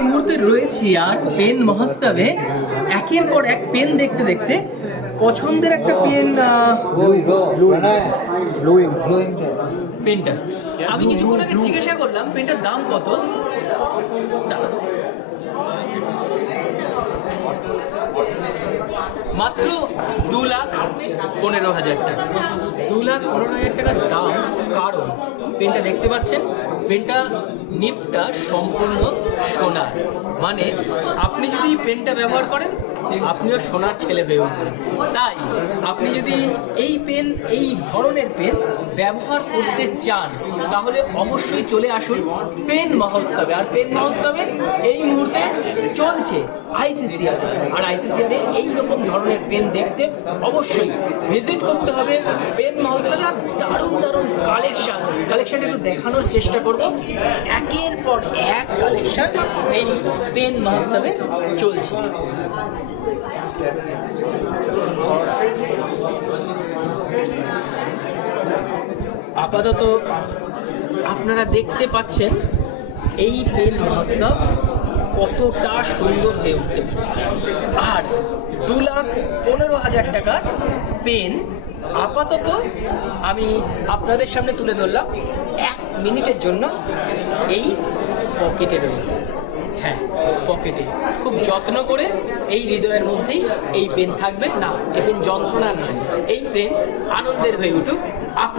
এই মুহূর্তে রয়েছি আর পেন মহোৎসবে একের পর এক পেন দেখতে দেখতে পছন্দের একটা পেন পেনটা আমি কিছুক্ষণ আগে জিজ্ঞাসা করলাম পেনটার দাম কত। মাত্র 2,15,000 টাকা, 2,15,000 টাকার দাম। কারণ পেনটা দেখতে পাচ্ছেন, পেনটা নিপটা সম্পূর্ণ সোনার, মানে আপনি যদি পেনটা ব্যবহার করেন আপনিও সোনার ছেলে হয়ে উঠবেন। তাই আপনি যদি এই পেন, এই ধরনের পেন ব্যবহার করতে চান তাহলে অবশ্যই চলে আসুন পেন মহোৎসবে। আর পেন মহোৎসবে এই মুহূর্তে চলছে আইসিসিআর, আর আইসিসিআরে এইরকম ধরনের পেন দেখতে অবশ্যই ভিজিট করতে হবে পেন মহোৎসবে। আর দারুণ দারুণ কালেকশান একটু দেখানোর চেষ্টা করব। একের পর এক কালেকশান এই পেন মহোৎসবে চলছে। আপাতত আপনারা দেখতে পাচ্ছেন এই পেন মহোৎসব কতটা সুন্দর হয়ে উঠতে পারে। আর 2,15,000 টাকার পেন আপাতত আমি আপনাদের সামনে তুলে ধরলাম 1 মিনিটের জন্য। এই পকেটে রইল, হ্যাঁ পকেটে খুব যত্ন করে এই হৃদয়ের মধ্যেই এই পেন থাকবে। না, এই পেন যন্ত্রণার নয়, এই পেন আনন্দের হয়ে উঠুক আপনার।